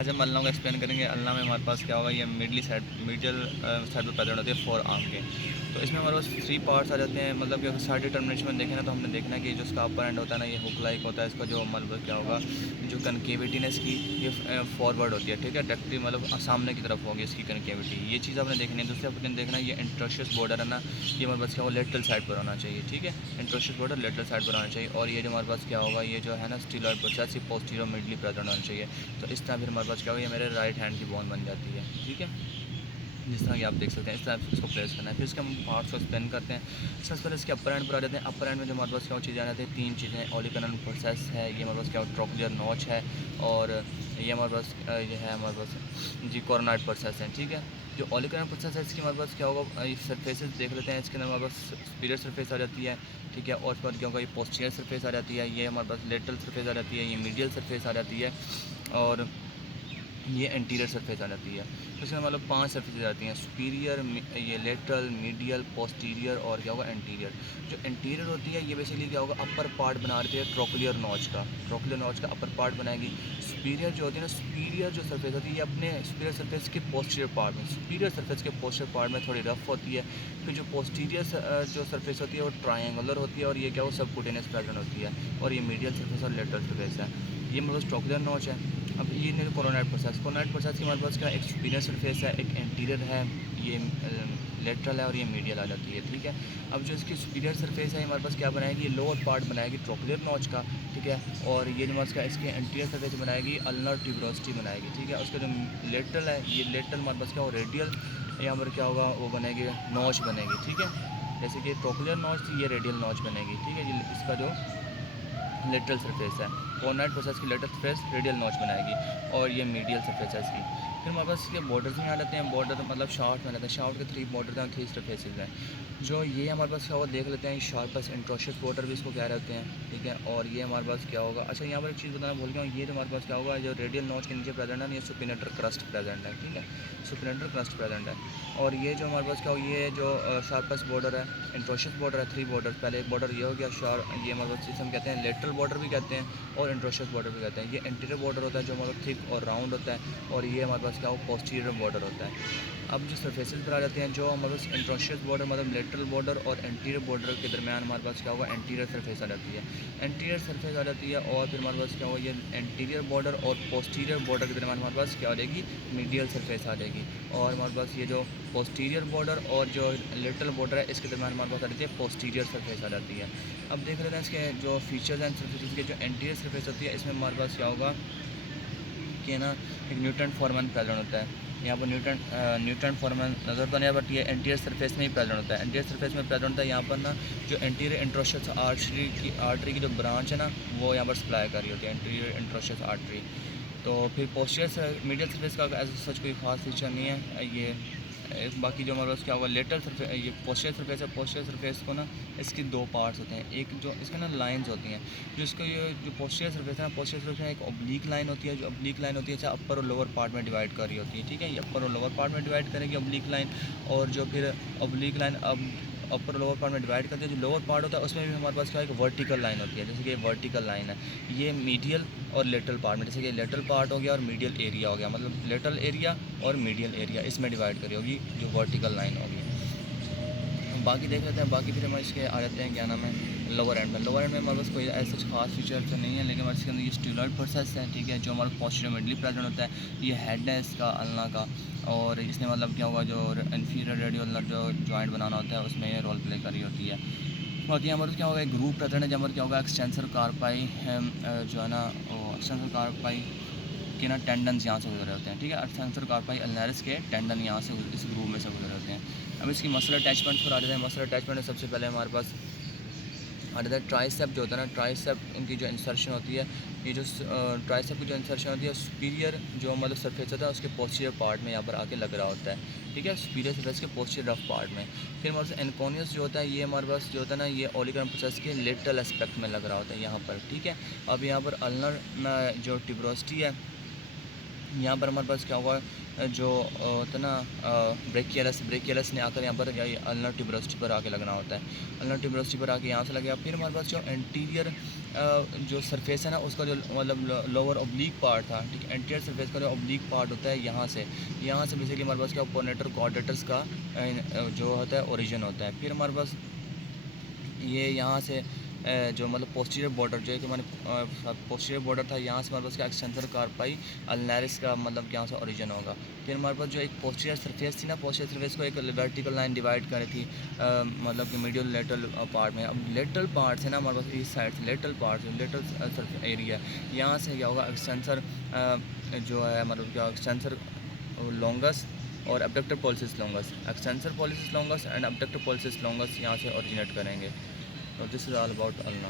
आज हम अल्लाह को एक्सप्लेन करेंगे। अल्लाह में हमारे पास क्या होगा, ये मिडल साइड पर पैदा होती है 4 आर्म के। तो इसमें हमारे पास 3 पार्ट्स आ जाते हैं। मतलब कि अगर साइड डिटर्मिनेशन में देखें ना, तो हमने देखना है कि जो इसका अपर एंड होता है ना, ये हुक लाइक होता है। इसका जो मतलब क्या होगा, जो कनकेविटी है इसकी, ये फॉरवर्ड होती है, ठीक है। डायरेक्टली मतलब सामने की तरफ होगी इसकी कनकेविटी। ये चीज़ आपने देखनी है। दूसरे आपने देखना है, ये इंटरशियस बॉर्डर है ना, ये हमारे पास क्या होगा, लेटरल साइड पर होना चाहिए, ठीक है। इंटरशियस बॉर्डर लेटरल साइड पर होना चाहिए। और ये जो हमारे पास क्या होगा, ये जो है ना स्टीलॉइड प्रोसेस, ये पोस्टीरियर मिडली प्रेजेंट होना चाहिए। तो इस तरह फिर हमारे पास क्या होगा, ये मेरे राइट हैंड की बोन बन जाती है, ठीक है। जिस तरह कि आप देख सकते हैं, इस तरह से इसको प्लेस करना है। फिर इसके हम पार्ट्स को स्पेन करते हैं। सबसे पहले इसके अपर एंड पर आ जाते हैं। अपर एंड में जो हमारे पास क्या चीज़ें आ जाती हैं, 3 चीज़ें। ओलिकनल प्रोसेस है, ये हमारे पास क्या ट्रोक्लियर नॉच है, और ये हमारे पास ये है हमारे पास जी कोरोनाइड प्रोसेस है, ठीक है। जो ओलिकनल प्रोसेस है, इसकी हमारे पास क्या होगा, सरफेसेस देख लेते हैं। इसके अंदर हमारे पास सुपीरियर सरफेस आ जाती है, ठीक है। और उस पर क्या होगा, ये पोस्टीरियर सरफेस आ जाती है, ये हमारे पास लेटरल सरफेस आ जाती है, ये मीडियल सरफेस आ जाती है, और ये एंटीरियर सरफेस आ जाती है। तो इसमें मतलब 5 सरफेस आती हैं, सुपीरियर, ये लेटरल, मीडियल, पोस्टीरियर और क्या होगा एंटीरियर। जो एंटीरियर होती है, ये बेसिकली क्या होगा, अपर पार्ट बना रही है ट्रोक्लियर नॉच का। ट्रोक्लियर नॉच का अपर पार्ट बनाएगी। सुपीरियर जो होती है ना, सुपीरियर जो सरफेस होती है, ये अपने सुपीरियर सरफेस के पोस्टीरियर पार्ट में, सुपीरियर सरफेस के पोस्टीरियर पार्ट में थोड़ी रफ होती है। फिर जो पोस्टीरियर जो सरफेस होती है, वो ट्रायंगुलर होती है, और ये क्या वो सबक्यूटेनियस प्रेजेंट होती है। और ये मीडियल सरफेस और लेटरल सरफेस है। ये मतलब ट्रोक्लियर नॉच है। अब ये नहीं, कोरोनाइड प्रोसेस की हमारे पास क्या एक सुपीरियर सरफेस है, एक एंटीरियर है, ये लेटरल है, और ये मीडियल आ जाती है, ठीक है। अब जो इसकी सुपीरियर सरफेस है, हमारे पास क्या बनाएगी, ये लोअर पार्ट बनाएगी ट्रोक्लियर नॉच का, ठीक है। और ये जो हमारे पास इसकी एंटीरियर सरफेस बनाएगी अल्नर ट्यूबरोसिटी बनाएगी, ठीक है। उसका जो लेटरल है, ये लेटरल हमारे पास क्या हो रेडियल, यहाँ पर क्या होगा, वो बनेगी नॉच बनेगी, ठीक है। जैसे कि ट्रोक्लियर नॉच थी, ये रेडियल नॉच बनेगी, ठीक है। ये इसका जो लेटरल सरफेस है, कोरोनाइड प्रोसेस की लेटरल सरफेस रेडियल नॉच बनाएगी, और ये मीडियल सरफेस है इसकी। फिर हमारे पास इसके बॉर्डर्स में आ जाते हैं। बॉर्डर मतलब शार्ट में आ जाते हैं। शार्ट के 3 बॉर्डर हैं, 3 सरफेसेज हैं। जो ये हमारे पास क्या होगा, देख लेते हैं। शार्पस इंट्रोशियस बॉर्डर भी इसको कह रहे होते हैं, ठीक है। और ये हमारे पास क्या होगा, अच्छा यहाँ पर एक चीज़ बताना भूल गया हूँ, ये तो हमारे पास क्या होगा, जो रेडियल नॉच के नीचे प्रेजेंट है, ये सुपिनेटर क्रस्ट प्रेजेंट है, ठीक है। सुपिनेटर क्रस्ट प्रेजेंट है। और ये जो हमारे पास क्या होगा, ये जो शार्पस बॉर्डर है, इंट्रोशियस बॉर्डर है, 3 बॉर्डर। पहले एक बॉर्डर ये हो गया ये हमारे पास जिसे हम कहते हैं लेटरल बॉर्डर भी कहते हैं, और इंट्रोशियस बॉर्डर भी कहते हैं। ये एंटीरियर बॉर्डर होता है, जो हमारा थिक और राउंड होता है, और ये हमारे पास क्या हो पोस्टीरियर बॉर्डर होता है। अब जो सरफेसेस पर आ जाते हैं, जो हमारे पास इंट्रोशियस बॉर्डर मतलब लेटरल बॉर्डर और एंटीरियर बॉर्डर के दरमियान हमारे पास क्या होगा, एंटीरियर सरफेस आ जाती है। एंटीरियर सरफेस आ जाती है, और फिर हमारे पास क्या होगा, ये एंटीरियर बॉर्डर और पोस्टीरियर बॉर्डर के दरमियान हमारे पास क्या हो जाएगी, मीडियल सरफेस आ जाएगी। और हमारे पास ये जो पोस्टीरियर बॉर्डर और जो लेटरल बॉर्डर है, इसके दरमियान हमारे पास आ जाती है पोस्टीरियर सरफेस आ जाती है। अब देख लेते हैं इसके जो फीचर्स हैं सरफेस के। जो एंटीरियर सरफेस होती है, इसमें हमारे पास क्या होगा कि ना, एक न्यूट्रन फॉर्मन प्रेजेंट होता है। यहाँ पर न्यूट्रन फॉर्मन नज़र तो नहीं, बट ये एंटीरियर सरफेस में ही प्रेजेंट होता है। एंटीरियर सरफेस में प्रेजेंट होता है। यहाँ पर ना जो एंटीरियर इंट्रोशियस आर्टरी की जो ब्रांच है ना, वो यहाँ पर सप्लाई कर रही होती है, एंटीरियर इंट्रोशियस आर्टरी। तो फिर पोस्टीरियर मीडियल सरफेस का ऐसा सच कोई ख़ास फीचर नहीं है ये। बाकी जो हमारे पास क्या होगा, लेटरल सरफेस, ये पोस्टीरियर सरफेस है। पोस्टीरियर सरफेस को ना, इसकी 2 पार्ट्स होते हैं। एक जो इसके ना लाइंस होती हैं, जो इसका ये जो पोस्टीरियर सरफेस है ना, पोस्टीरियर सरफेस में एक ऑब्लिक लाइन होती है। जो ऑब्लिक लाइन होती है, अच्छा अपर और लोअर पार्ट में डिवाइड कर रही होती है, ठीक है। ये अपर और लोअर पार्ट में डिवाइड करेगी ऑब्लिक लाइन। और जो फिर ऑब्लिक लाइन अब अपर और लोअर पार्ट में डिवाइड करते हैं। जो लोअर पार्ट होता है, उसमें भी हमारे पास क्या है, एक वर्टिकल लाइन होती है। जैसे कि वर्टिकल लाइन है, ये मीडियल और लेटरल पार्ट में, जैसे कि लेटरल पार्ट हो गया और मीडियल एरिया हो गया, मतलब लेटरल एरिया और मीडियल एरिया इसमें डिवाइड करी होगी जो वर्टिकल लाइन होगी। बाकी देख लेते हैं। बाकी फिर हम इसके आ जाते हैं क्या नाम है, लोअर एंड में। लोअर एंड में हमारे पास कोई ऐसा खास फीचर तो नहीं है, लेकिन हमारे इसके अंदर ये स्टीलॉइड प्रोसेस है, ठीक है। जो हमारा पोस्टीरियर मिडली प्रेजेंट होता है। ये हेड है इसका अल्ना का, और इसने मतलब क्या होगा, जो इन्फीरियर रेडियोलर जो जॉइंट बनाना होता है, उसमें ये रोल प्ले करी होती है। बाकी हमारे क्या होगा, एक ग्रुप प्रेजेंट है, जहाँ पर क्या होगा, एक्सटेंसर कार्पाई जो है ना, एक्सटेंसर कार्पाई के ना टेंडन्स यहाँ से गुजरे होते हैं, ठीक है। एक्सटेंसर कार्पाई अल्नारिस के टेंडन यहाँ से इस ग्रुप में से गुजरे होते हैं। अब इसकी मसल अटैचमेंट्स पर आ जाते हैं। मसल अटैचमेंट में सबसे पहले हमारे पास आ जाता है ट्राइसेप जो होता है ना, ट्राइसेप इनकी जो इंसर्शन होती है, ये जो ट्राइसेप की जो इंसर्शन होती है, सुपीरियर जो मतलब सरफेस होता है, उसके पोस्टीरियर पार्ट में यहाँ पर आके लग रहा होता है, ठीक है। सुपीरियर सरफेस के पोस्टीरियर रफ पार्ट में। फिर हमारे पास एनकोनियस जो होता है, ये हमारे पास जो होता है ना, ये ओलिगन प्रोसेस के लेटरल एस्पेक्ट में लग रहा होता है यहाँ पर, ठीक है। अब यहाँ पर अल्नर जो ट्यूबरोसिटी है, यहाँ पर हमारे पास क्या होगा, जो होता है ना ब्रेकियलस ने आकर यहाँ पर अल्नर ट्यूबरोसिटी पर आके लगना होता है। अल्नर ट्यूबरोसिटी पर आके यहाँ से लग गया। फिर हमारे पास जो एंटीरियर जो सरफेस है ना उसका जो मतलब लोअर ऑब्लिक पार्ट था, ठीक है, एंटीरियर सरफेस का जो ऑब्लिक पार्ट होता है यहाँ से बेसिकली हमारे पास क्या पोनेटर कोऑर्डिनेटर्स का जो होता है ओरिजिन होता है। फिर हमारे पास ये यहाँ से जो मतलब पोस्टीरियर बॉर्डर जो है कि हमारे पोस्टीरियर बॉर्डर था, यहाँ से हमारे पास क्या एक्सटेंसर कार्पाई अल्नारिस का मतलब यहाँ से ओरिजिन होगा। फिर हमारे पास जो एक पोस्टीरियर सरफेस थी ना, पोस्टीरियर सरफेस को एक वर्टिकल लाइन डिवाइड करी थी मतलब कि मीडियल लेटरल पार्ट में। अब लेटरल पार्ट है ना हमारे पास इस साइड से लेटरल पार्ट लेटरल एरिया, यहाँ से क्या होगा एक्सटेंसर जो है मतलब क्या एक्सटेंसर लॉन्गस और abductor pollicis longus, extensor pollicis longus and abductor pollicis longus यहाँ से ओरिजिनेट करेंगे। So this is all about ulna.